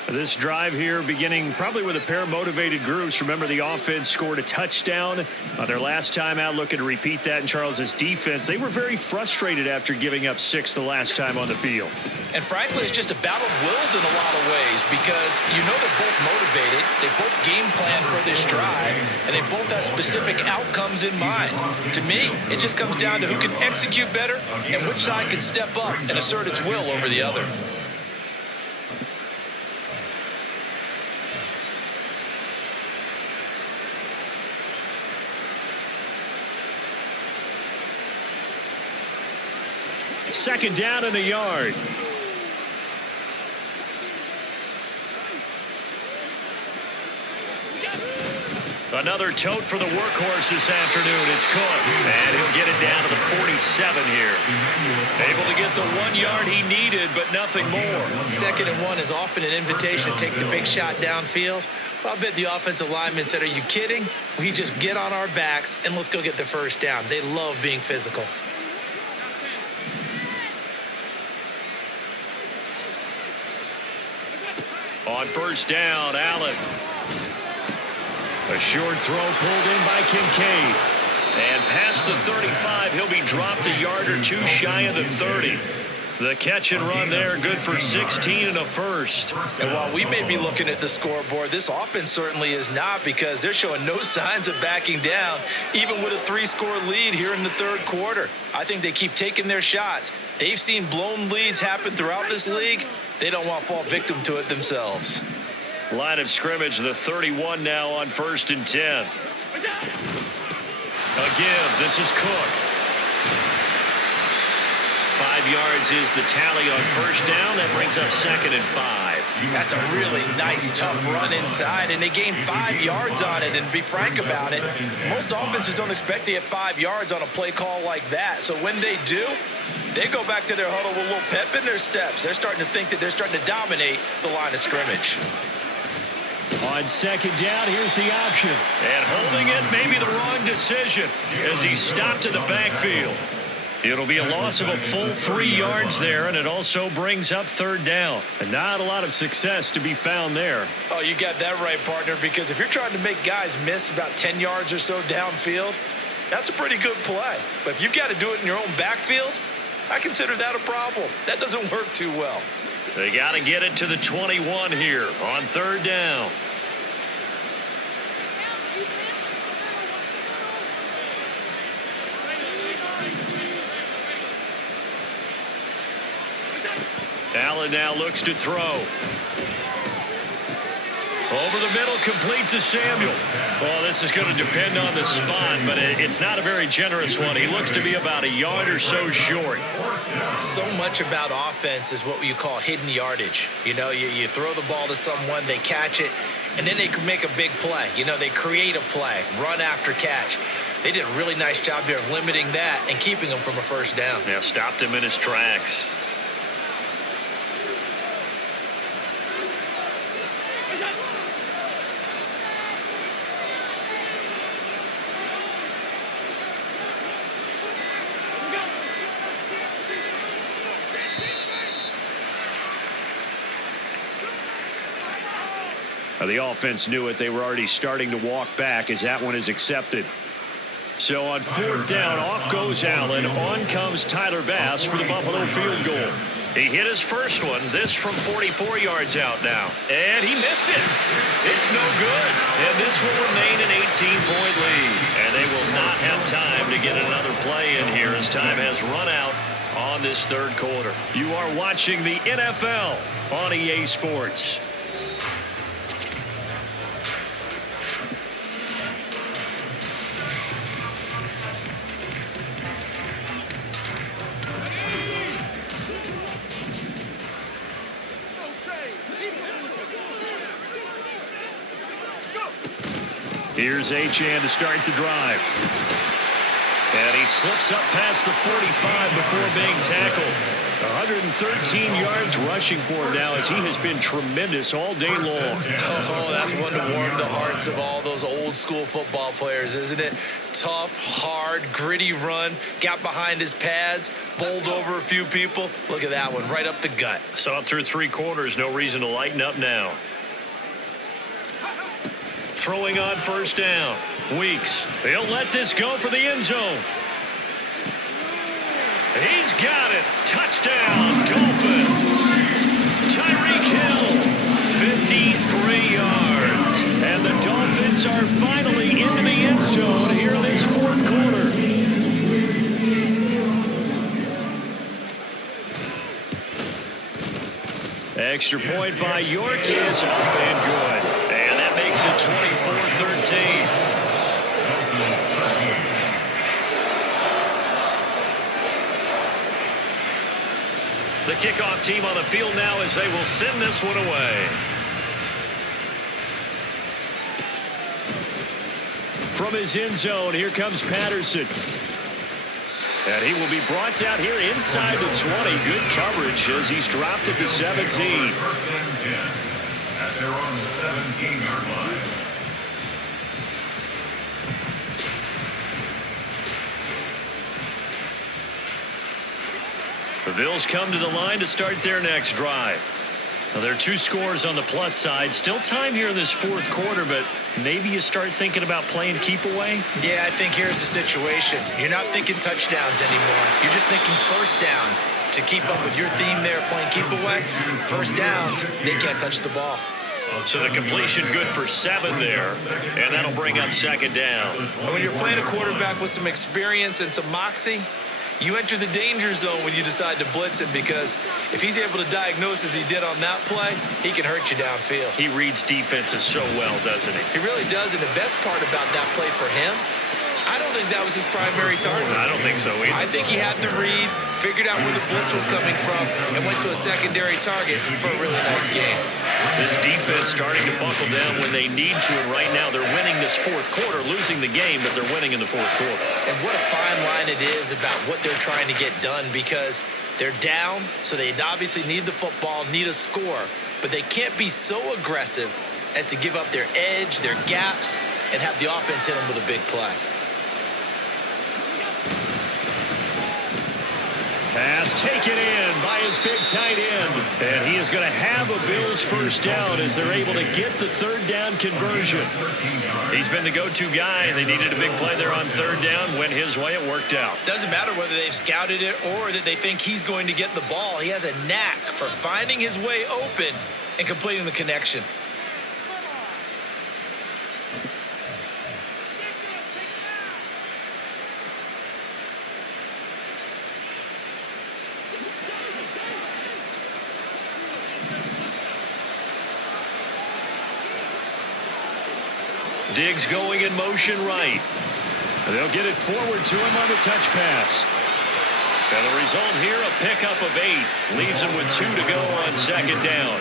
This drive here beginning probably with a pair of motivated groups. Remember, the offense scored a touchdown their last time out, looking to repeat that in Charles's defense. They were very frustrated after giving up 6 the last time on the field. And frankly, it's just a battle of wills in a lot of ways, because you know they're both motivated, they both game plan for this drive, and they both have specific outcomes in mind. To me, it just comes down to who can execute better and which side can step up and assert its will over the other. Second down and a yard. Another tote for the workhorse this afternoon. It's Cook, and he'll get it down to the 47 here. Able to get the 1 yard he needed, but nothing more. 2nd and 1 is often an invitation to take the big shot downfield. Well, I bet the offensive lineman said, "Are you kidding? We just get on our backs and let's go get the 1st down." They love being physical. On 1st down, Allen. A short throw pulled in by Kincaid. And past the 35, he'll be dropped a yard or 2 shy of the 30. The catch and run there, good for 16 and a 1st. And while we may be looking at the scoreboard, this offense certainly is not, because they're showing no signs of backing down, even with a 3-score lead here in the 3rd quarter. I think they keep taking their shots. They've seen blown leads happen throughout this league. They don't want to fall victim to it themselves. Line of scrimmage, the 31 now on 1st and 10. Again, this is Cook. 5 yards is the tally on 1st down. That brings up 2nd and 5. That's a really nice, tough run inside, and they gained 5 yards on it. And to be frank about it, most offenses don't expect to get 5 yards on a play call like that. So when they do, they go back to their huddle with a little pep in their steps. They're starting to think that they're starting to dominate the line of scrimmage. On 2nd down, here's the option. And holding it, maybe the wrong decision, as he stopped in the backfield. It'll be a loss of a full 3 yards there, and it also brings up 3rd down. And not a lot of success to be found there. Oh, you got that right, partner, because if you're trying to make guys miss about 10 yards or so downfield, that's a pretty good play. But if you've got to do it in your own backfield, I consider that a problem. That doesn't work too well. They got to get it to the 21 here on 3rd down. Allen now looks to throw. Over the middle, complete to Samuel. Well, this is going to depend on the spot, but it's not a very generous one. He looks to be about a yard or so short. So much about offense is what you call hidden yardage. You know, you throw the ball to someone, they catch it, and then they can make a big play. You know, they create a play, run after catch. They did a really nice job here of limiting that and keeping him from a 1st down. Yeah, stopped him in his tracks. The offense knew it. They were already starting to walk back as that one is accepted. So on 4th down, off goes Allen. On comes Tyler Bass for the Buffalo field goal. He hit his first one. This from 44 yards out now. And he missed it. It's no good. And this will remain an 18-point lead. And they will not have time to get another play in here as time has run out on this 3rd quarter. You are watching the NFL on EA Sports. Here's Achane to start the drive. And he slips up past the 45 before being tackled. 113 yards rushing for him now as he has been tremendous all day long. Oh, that's one to warm the hearts of all those old school football players, isn't it? Tough, hard, gritty run, got behind his pads, bowled over a few people. Look at that one, right up the gut. So up through 3 quarters, no reason to lighten up now. Throwing on first down. Weeks. He'll let this go for the end zone. He's got it. Touchdown, Dolphins. Tyreek Hill, 53 yards. And the Dolphins are finally into the end zone here in this 4th quarter. Extra point by York is up and good. And that makes it 24-13. The kickoff team on the field now as they will send this one away. From his end zone, here comes Patterson. And he will be brought down here inside the 20. Good coverage as he's dropped at the 17. First and 10 at their own 17-yard line. The Bills come to the line to start their next drive. Now, there are 2 scores on the plus side. Still time here in this 4th quarter, but maybe you start thinking about playing keep away? Yeah, I think here's the situation. You're not thinking touchdowns anymore. You're just thinking first downs. To keep up with your theme there, playing keep away, first downs, they can't touch the ball. So the completion good for 7 there, and that'll bring up second down. And when you're playing a quarterback with some experience and some moxie, you enter the danger zone when you decide to blitz him, because if he's able to diagnose as he did on that play, he can hurt you downfield. He reads defenses so well, doesn't he? He really does, and the best part about that play for him, I don't think that was his primary target. I don't think so either. I think he had the read, figured out where the blitz was coming from, and went to a secondary target for a really nice game. This defense starting to buckle down when they need to, and right now they're winning this 4th quarter, losing the game, but they're winning in the 4th quarter. And what a fine line it is about what they're trying to get done, because they're down, so they obviously need the football, need a score, but they can't be so aggressive as to give up their edge, their gaps, and have the offense hit them with a big play. Pass taken in by his big tight end. And he is going to have a Bills first down as they're able to get the 3rd down conversion. He's been the go-to guy. They needed a big play there on 3rd down. Went his way. It worked out. Doesn't matter whether they've scouted it or that they think he's going to get the ball. He has a knack for finding his way open and completing the connection. Diggs going in motion right. They'll get it forward to him on the touch pass. And the result here, a pickup of 8. Leaves him with 2 to go on second down.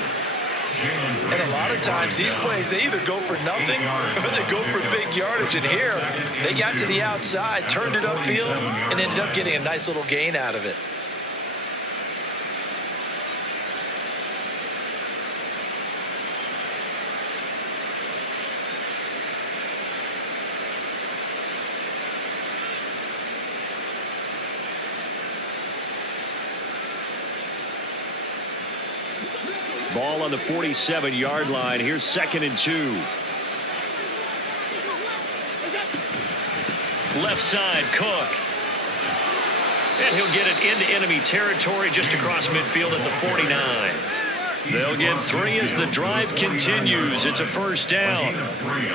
And a lot of times these plays, they either go for nothing or they go for big yardage. And here, they got to the outside, turned it upfield, and ended up getting a nice little gain out of it. Ball on the 47-yard line. Here's 2nd and 2. Left side, Cook. And he'll get it into enemy territory just across midfield at the 49. They'll get 3 as the drive continues. It's a first down.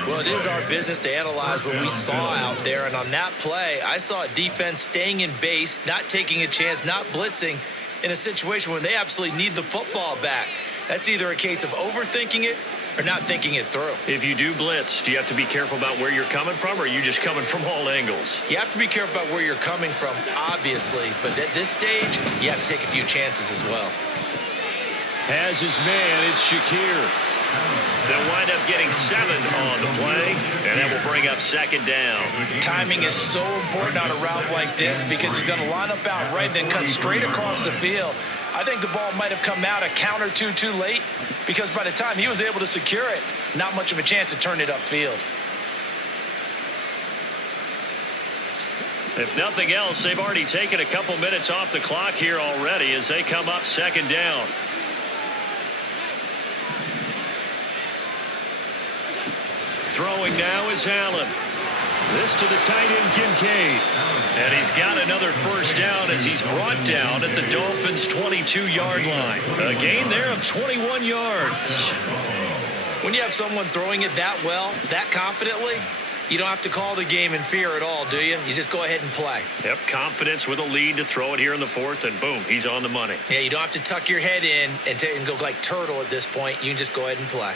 Well, it is our business to analyze what we saw out there. And on that play, I saw a defense staying in base, not taking a chance, not blitzing in a situation when they absolutely need the football back. That's either a case of overthinking it or not thinking it through. If you do blitz, do you have to be careful about where you're coming from, or are you just coming from all angles? You have to be careful about where you're coming from, obviously. But at this stage, you have to take a few chances as well. Has his man, it's Shakir. They'll wind up getting 7 on the play, and that will bring up second down. Timing is so important on a route like this because he's going to line up out right, then cut straight across the field. I think the ball might have come out a count or two too late because by the time he was able to secure it, not much of a chance to turn it upfield. If nothing else, they've already taken a couple minutes off the clock here already as they come up second down. Throwing now is Allen. This to the tight end, Kincaid. And he's got another first down as he's brought down at the Dolphins' 22-yard line. A gain there of 21 yards. When you have someone throwing it that well, that confidently, you don't have to call the game in fear at all, do you? You just go ahead and play. Yep, confidence with a lead to throw it here in the fourth, and boom, he's on the money. Yeah, you don't have to tuck your head in and go like turtle at this point. You can just go ahead and play.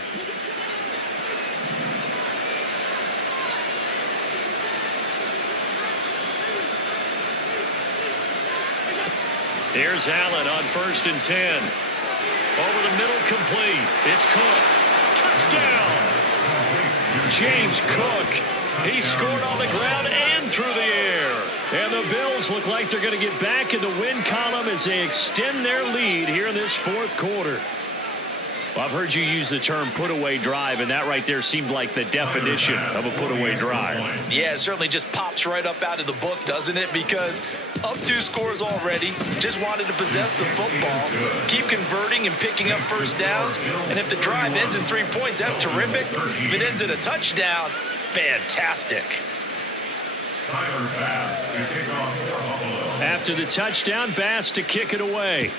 Here's Allen on 1st and 10. Over the middle, complete. It's Cook. Touchdown! James Cook. He scored on the ground and through the air. And the Bills look like they're going to get back in the win column as they extend their lead here in this fourth quarter. Well, I've heard you use the term put-away drive, and that right there seemed like the definition of a put-away drive. Yeah, it certainly just pops right up out of the book, doesn't it? Because up 2 scores already, just wanted to possess the football, keep converting and picking up first downs, and if the drive ends in 3 points, that's terrific. If it ends in a touchdown, fantastic. After the touchdown, Bass to kick it away.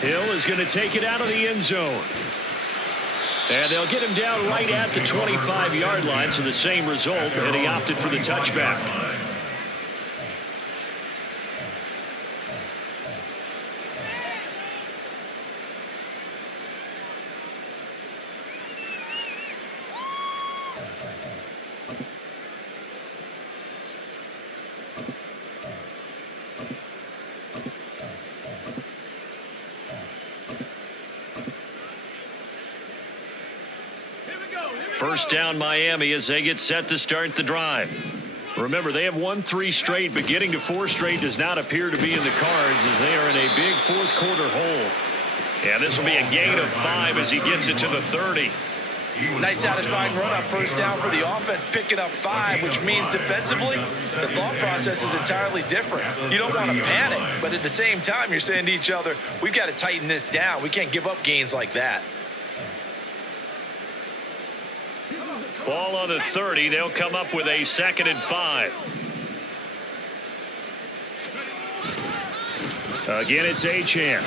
Hill is going to take it out of the end zone. And they'll get him down right at the 25-yard line, so the same result, and he opted for the touchback. First down Miami as they get set to start the drive. Remember, they have won 3 straight, but getting to 4 straight does not appear to be in the cards as they are in a big fourth quarter hole. Yeah, this will be a gain of 5 as he gets it to the 30. Nice satisfying run on first down for the offense, picking up 5, which means defensively, the thought process is entirely different. You don't want to panic, but at the same time, you're saying to each other, we've got to tighten this down. We can't give up gains like that. Ball on the 30. They'll come up with a 2nd and 5. Again, it's Achane.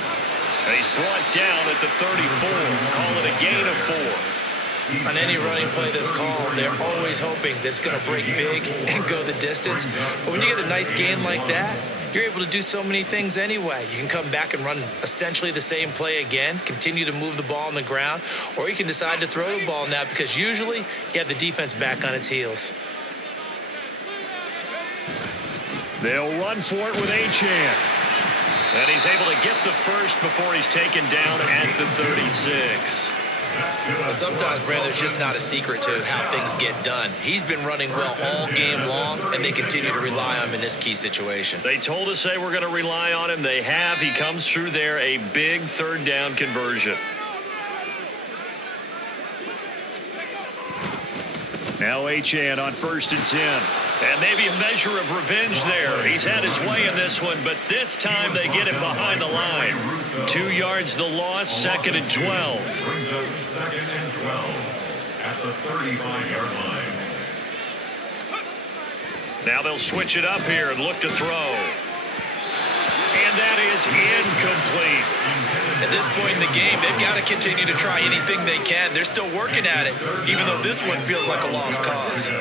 And he's brought down at the 34. Call it a gain of 4. On any running play that's called, they're always hoping that it's going to break big and go the distance. But when you get a nice gain like that, you're able to do so many things anyway. You can come back and run essentially the same play again, continue to move the ball on the ground, or you can decide to throw the ball now because usually you have the defense back on its heels. They'll run for it with Achane. And he's able to get the first before he's taken down at the 36. Well, sometimes, Brandon, there's just not a secret to how things get done. He's been running well all game long, and they continue to rely on him in this key situation. They told us they were going to rely on him. They have. He comes through there, a big 3rd down conversion. Now Achane on 1st and 10. And maybe a measure of revenge there. He's had his way in this one, but this time they get him behind the line. 2 yards the loss, 2nd and 12. Brings up 2nd and 12 at the 35-yard line. Now they'll switch it up here and look to throw. And that is incomplete. At this point in the game, they've got to continue to try anything they can. They're still working at it, even though this one feels like a lost cause.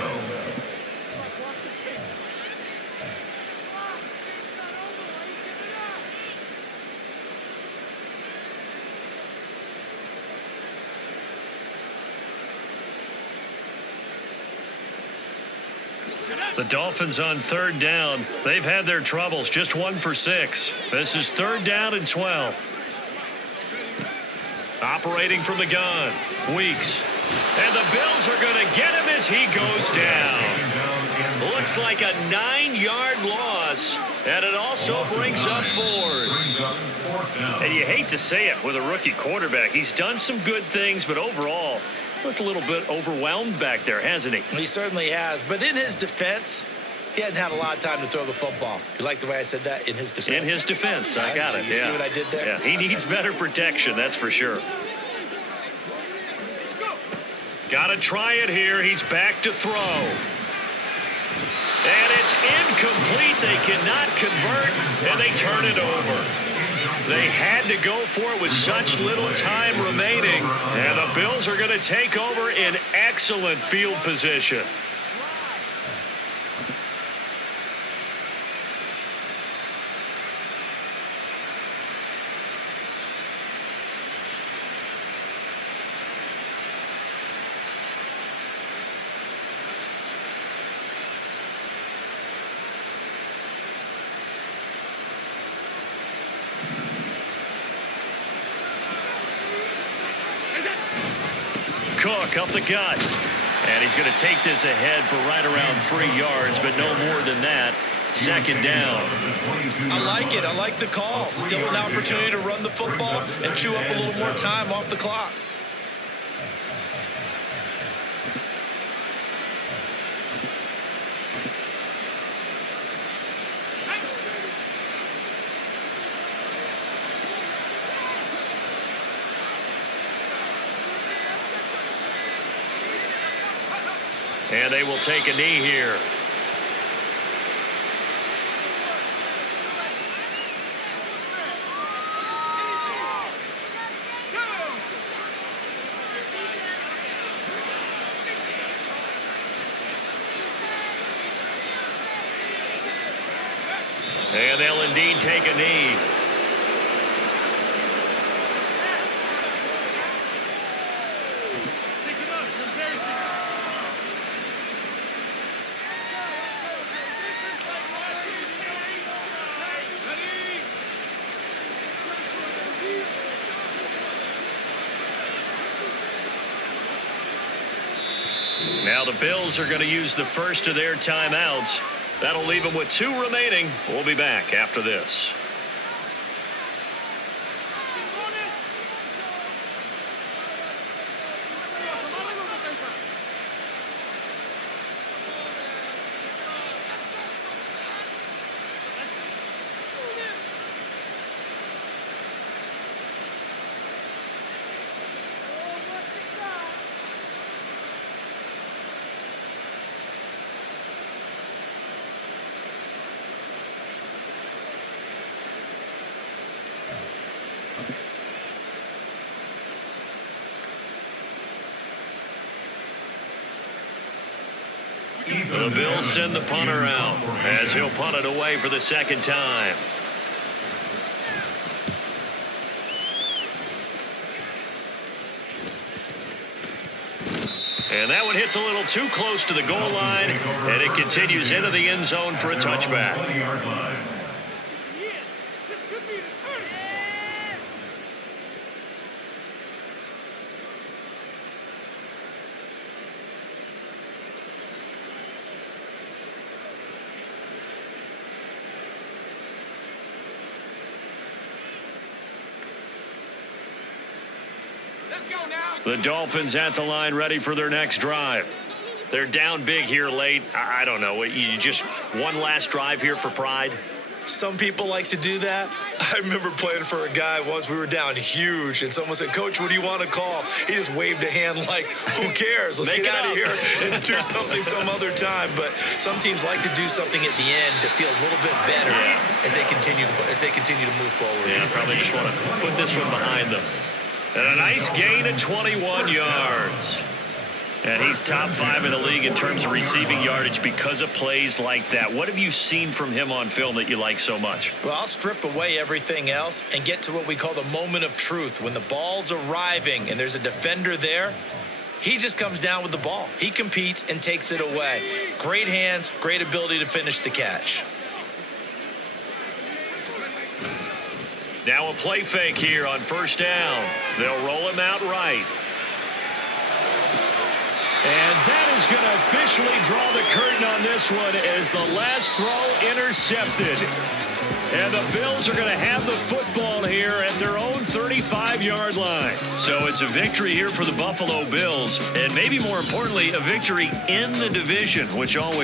The Dolphins on 3rd down. They've had their troubles. Just 1 for 6. This is 3rd down and 12. Operating from the gun, Weeks. And the Bills are going to get him as he goes down. Looks like a 9-yard loss, and it also brings up 4th. And you hate to say it with a rookie quarterback. He's done some good things, but overall, looked a little bit overwhelmed back there, hasn't he? He certainly has, but in his defense, he hadn't had a lot of time to throw the football. You like the way I said that? In his defense? In his defense, I got it. You see what I did there? Yeah, he needs better protection, that's for sure. Got to try it here. He's back to throw. And it's incomplete. They cannot convert, and they turn it over. They had to go for it with such little time remaining, and the Bills are going to take over in excellent field position. Cook up the gut. And he's going to take this ahead for right around 3 yards, but no more than that. Second down. I like it. I like the call. Still an opportunity to run the football and chew up a little more time off the clock. And they will take a knee here. And they'll indeed take a knee. Now the Bills are going to use the first of their timeouts. That'll leave them with 2 remaining. We'll be back after this. The Bills send the punter out as he'll punt it away for the second time. And that one hits a little too close to the goal line, and it continues into the end zone for a touchback. The Dolphins at the line, ready for their next drive. They're down big here late. I don't know. You just one last drive here for pride? Some people like to do that. I remember playing for a guy once. We were down huge, and someone said, "Coach, what do you want to call?" He just waved a hand like, "Who cares? Let's get out of here and do something some other time." But some teams like to do something at the end to feel a little bit better as they continue to move forward. Yeah, probably just want to put this one behind them. And a nice gain of 21 yards. And he's top 5 in the league in terms of receiving yardage because of plays like that. What have you seen from him on film that you like so much? Well, I'll strip away everything else and get to what we call the moment of truth. When the ball's arriving and there's a defender there, he just comes down with the ball. He competes and takes it away. Great hands, great ability to finish the catch. Now a play fake here on first down. They'll roll him out right. And that is going to officially draw the curtain on this one as the last throw intercepted. And the Bills are going to have the football here at their own 35-yard line. So it's a victory here for the Buffalo Bills, and maybe more importantly, a victory in the division, which always